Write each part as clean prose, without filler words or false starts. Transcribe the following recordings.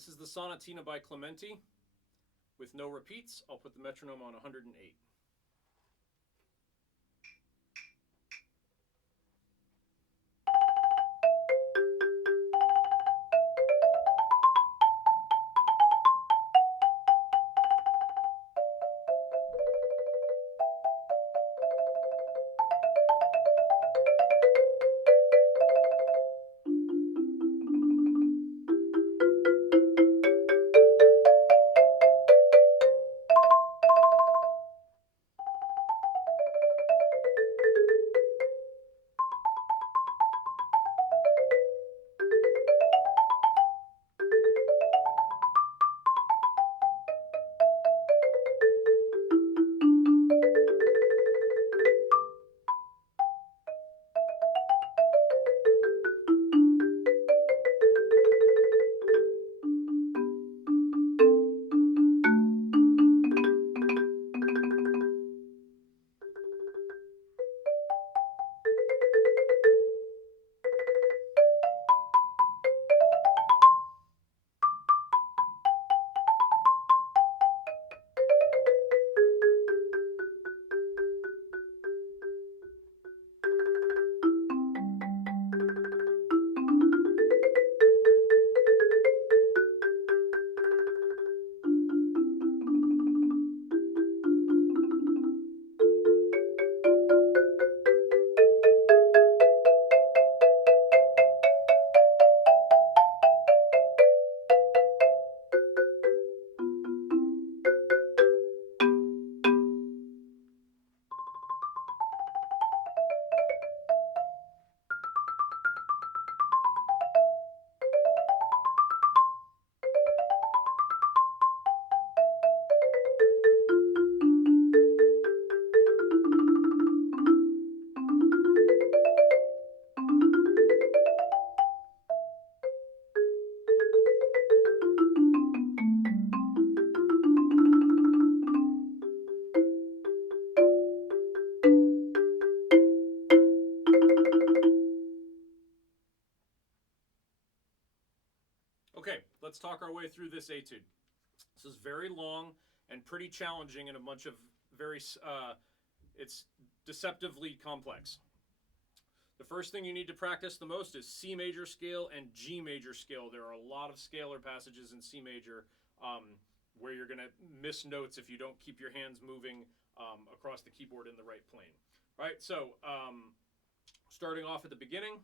This is the Sonatina by Clementi with no repeats. I'll put the metronome on 108. Okay, let's talk our way through this etude. This is very long and pretty challenging and a bunch of it's deceptively complex. The first thing you need to practice the most is C major scale and G major scale. There are a lot of scalar passages in C major where you're going to miss notes if you don't keep your hands moving across the keyboard in the right plane. All right, so starting off at the beginning,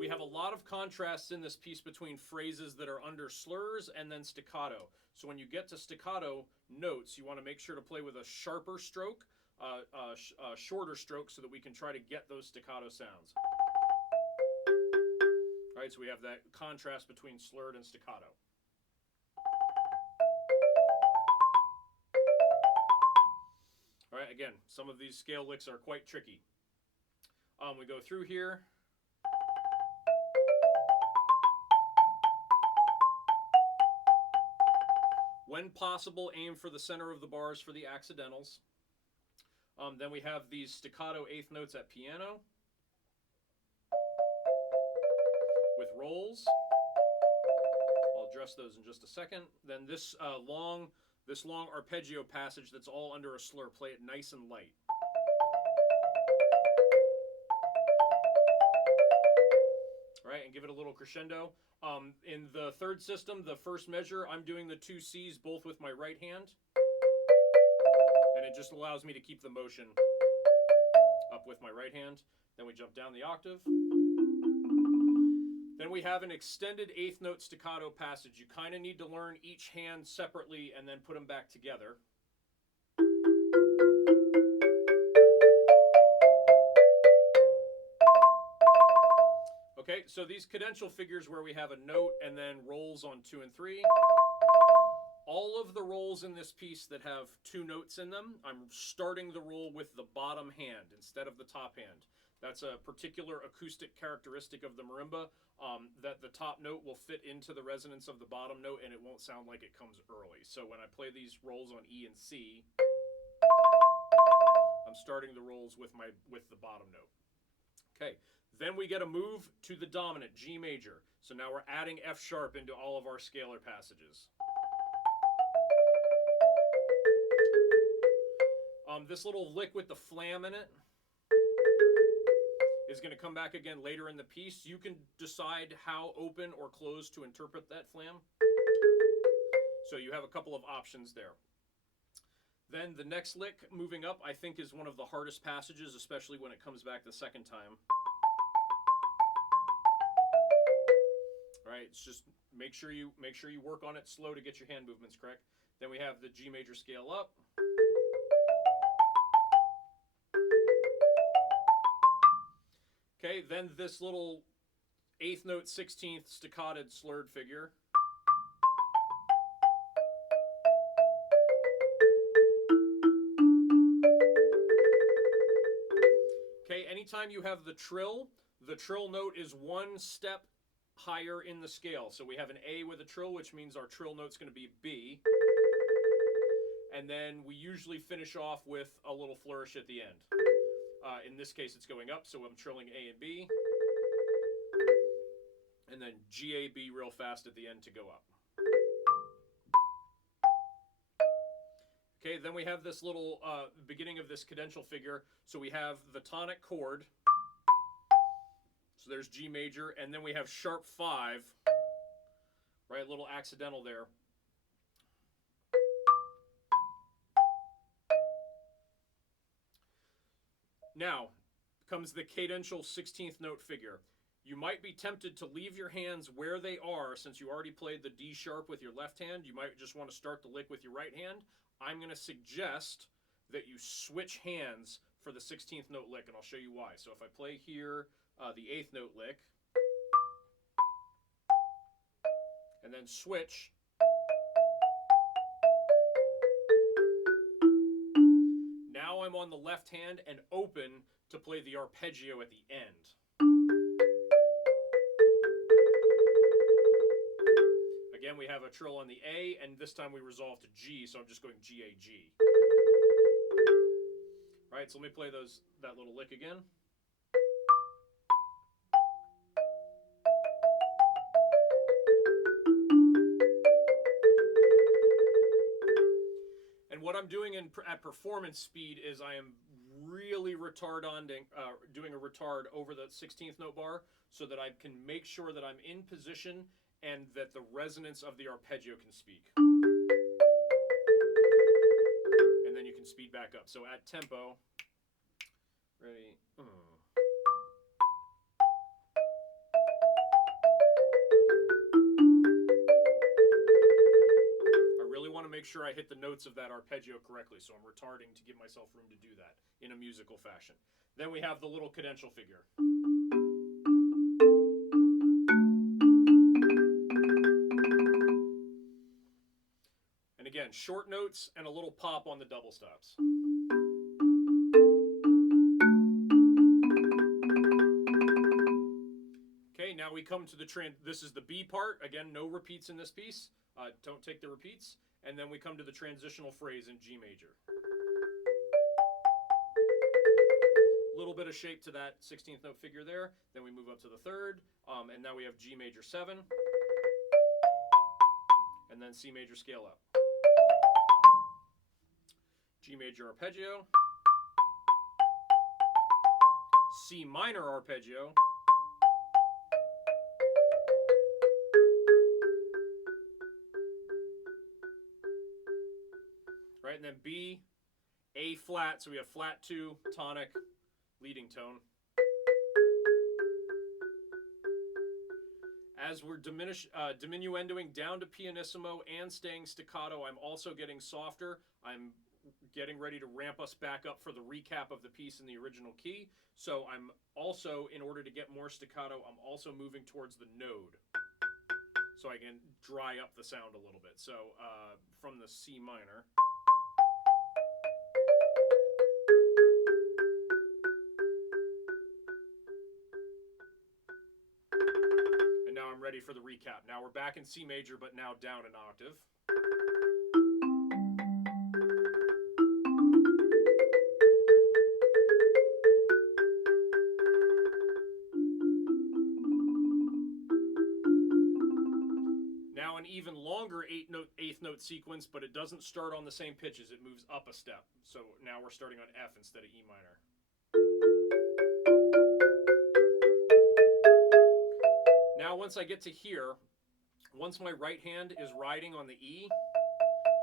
we have a lot of contrasts in this piece between phrases that are under slurs and then staccato. So when you get to staccato notes, you want to make sure to play with a sharper stroke, a shorter stroke, so that we can try to get those staccato sounds. All right, so we have that contrast between slurred and staccato. All right, again, some of these scale licks are quite tricky. We go through here. When possible, aim for the center of the bars for the accidentals. Then we have these staccato eighth notes at piano with rolls. I'll address those in just a second. Then this long arpeggio passage that's all under a slur. Play it nice and light. All right, and give it a little crescendo. In the third system, the first measure, I'm doing the two C's both with my right hand. And it just allows me to keep the motion up with my right hand. Then we jump down the octave. Then we have an extended eighth note staccato passage. You kind of need to learn each hand separately and then put them back together. Okay, so these cadential figures where we have a note and then rolls on 2 and 3. All of the rolls in this piece that have two notes in them, I'm starting the roll with the bottom hand instead of the top hand. That's a particular acoustic characteristic of the marimba, that the top note will fit into the resonance of the bottom note and it won't sound like it comes early. So when I play these rolls on E and C, I'm starting the rolls with the bottom note. Okay, Then we get a move to the dominant, G major. So now we're adding F sharp into all of our scalar passages. This little lick with the flam in it is going to come back again later in the piece. You can decide how open or closed to interpret that flam. So you have a couple of options there. Then the next lick, moving up, I think is one of the hardest passages, especially when it comes back the second time. All right, it's just make sure you work on it slow to get your hand movements correct. Then we have the G major scale up. Okay, then this little 8th note 16th staccated slurred figure. Okay, anytime you have the trill note is one step higher in the scale. So we have an A with a trill, which means our trill note's going to be B. And then we usually finish off with a little flourish at the end. In this case, it's going up, so I'm trilling A and B. And then G, A, B real fast at the end to go up. Okay, then we have this little beginning of this cadential figure. So we have the tonic chord. So there's G major, and then we have sharp 5, right? A little accidental there. Now comes the cadential 16th note figure. You might be tempted to leave your hands where they are since you already played the D sharp with your left hand. You might just want to start the lick with your right hand. I'm going to suggest that you switch hands for the 16th note lick, and I'll show you why. So if I play here the 8th note lick, and then switch, now I'm on the left hand and open to play the arpeggio at the end. Again, we have a trill on the A, and this time we resolve to G, so I'm just going G, A, G. All right, so let me play that little lick again. And what I'm doing at performance speed is I am really doing a retard over the 16th note bar so that I can make sure that I'm in position and that the resonance of the arpeggio can speak. And then you can speed back up. So at tempo, ready. I really want to make sure I hit the notes of that arpeggio correctly, so I'm retarding to give myself room to do that in a musical fashion. Then we have the little cadential figure. And again, short notes and a little pop on the double stops. Okay, now we come to this is the B part. Again, no repeats in this piece. Don't take the repeats. And then we come to the transitional phrase in G major. A little bit of shape to that 16th note figure there. Then we move up to the 3rd. And now we have G major 7. And then C major scale up. G major arpeggio. C minor arpeggio. Right, and then B, A flat, so we have flat 2, tonic, leading tone. As we're diminuendoing down to pianissimo and staying staccato, I'm also getting softer. I'm getting ready to ramp us back up for the recap of the piece in the original key. So I'm also, in order to get more staccato, I'm also moving towards the node, so I can dry up the sound a little bit. So from the C minor. And now I'm ready for the recap. Now we're back in C major, but now down an octave. eighth note sequence, but it doesn't start on the same pitches. It moves up a step. So now we're starting on F instead of E minor. Now once I get to here, once my right hand is riding on the E,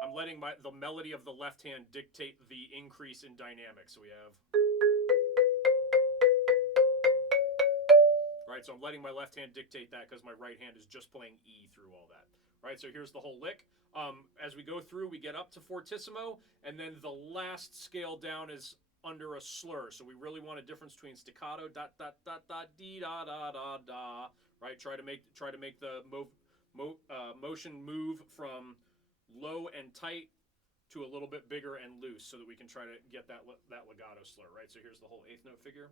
I'm letting the melody of the left hand dictate the increase in dynamics. So we have... Right, so I'm letting my left hand dictate that because my right hand is just playing E through all that. Right, so here's the whole lick. As we go through, we get up to fortissimo, and then the last scale down is under a slur. So we really want a difference between staccato, da da da da dee da da da da. Right, try to make the motion move from low and tight to a little bit bigger and loose, so that we can try to get that legato slur. Right, so here's the whole eighth note figure.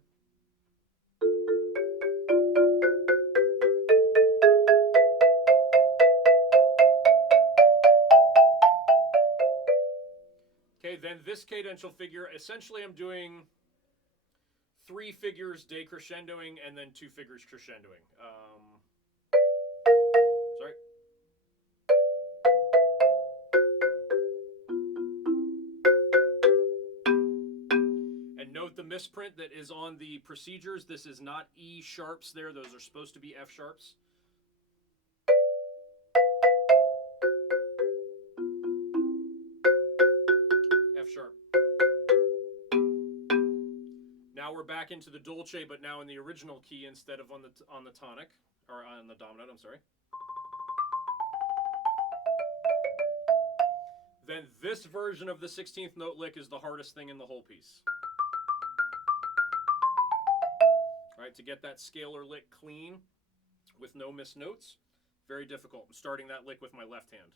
Okay, then this cadential figure, essentially I'm doing 3 figures decrescendoing and then 2 figures crescendoing. Sorry. And note the misprint that is on the procedures. This is not E sharps there. Those are supposed to be F sharps. F sharp. Now we're back into the dolce, but now in the original key instead of on the tonic, or on the dominant, I'm sorry. Then this version of the 16th note lick is the hardest thing in the whole piece. Right, to get that scalar lick clean with no missed notes, very difficult. I'm starting that lick with my left hand.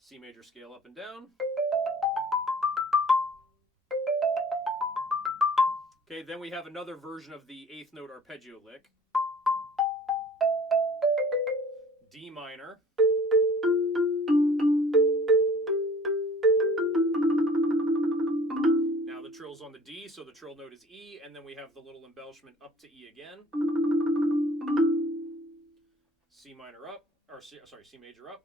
C major scale up and down. Okay, then we have another version of the 8th note arpeggio lick. D minor. Now the trill's on the D, so the trill note is E, and then we have the little embellishment up to E again. C minor up, or C major up.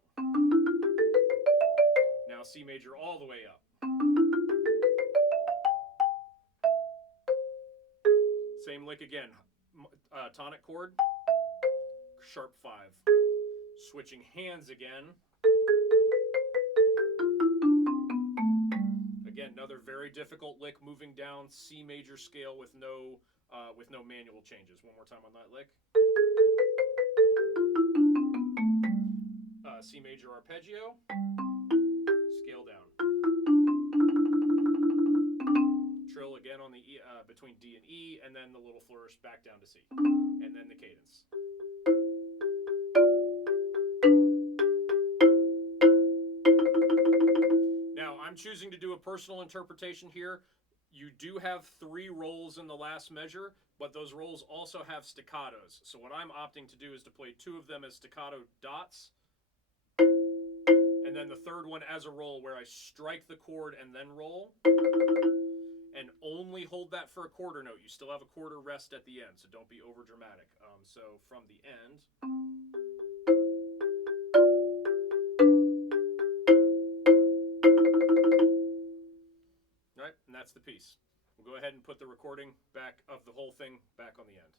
Now C major all the way up. Same lick again. Tonic chord, sharp 5. Switching hands again. Again, another very difficult lick, moving down C major scale with no manual changes. One more time on that lick. C major arpeggio, scale down. Trill again on the E, between D and E, and then the little flourish back down to C, and then the cadence. Now, I'm choosing to do a personal interpretation here. You do have 3 rolls in the last measure, but those rolls also have staccatos. So what I'm opting to do is to play 2 of them as staccato dots, and then the third one as a roll where I strike the chord and then roll, and only hold that for a quarter note. You still have a quarter rest at the end, so don't be over dramatic. So from the end. All right, and that's the piece. We'll go ahead and put the recording back of the whole thing back on the end.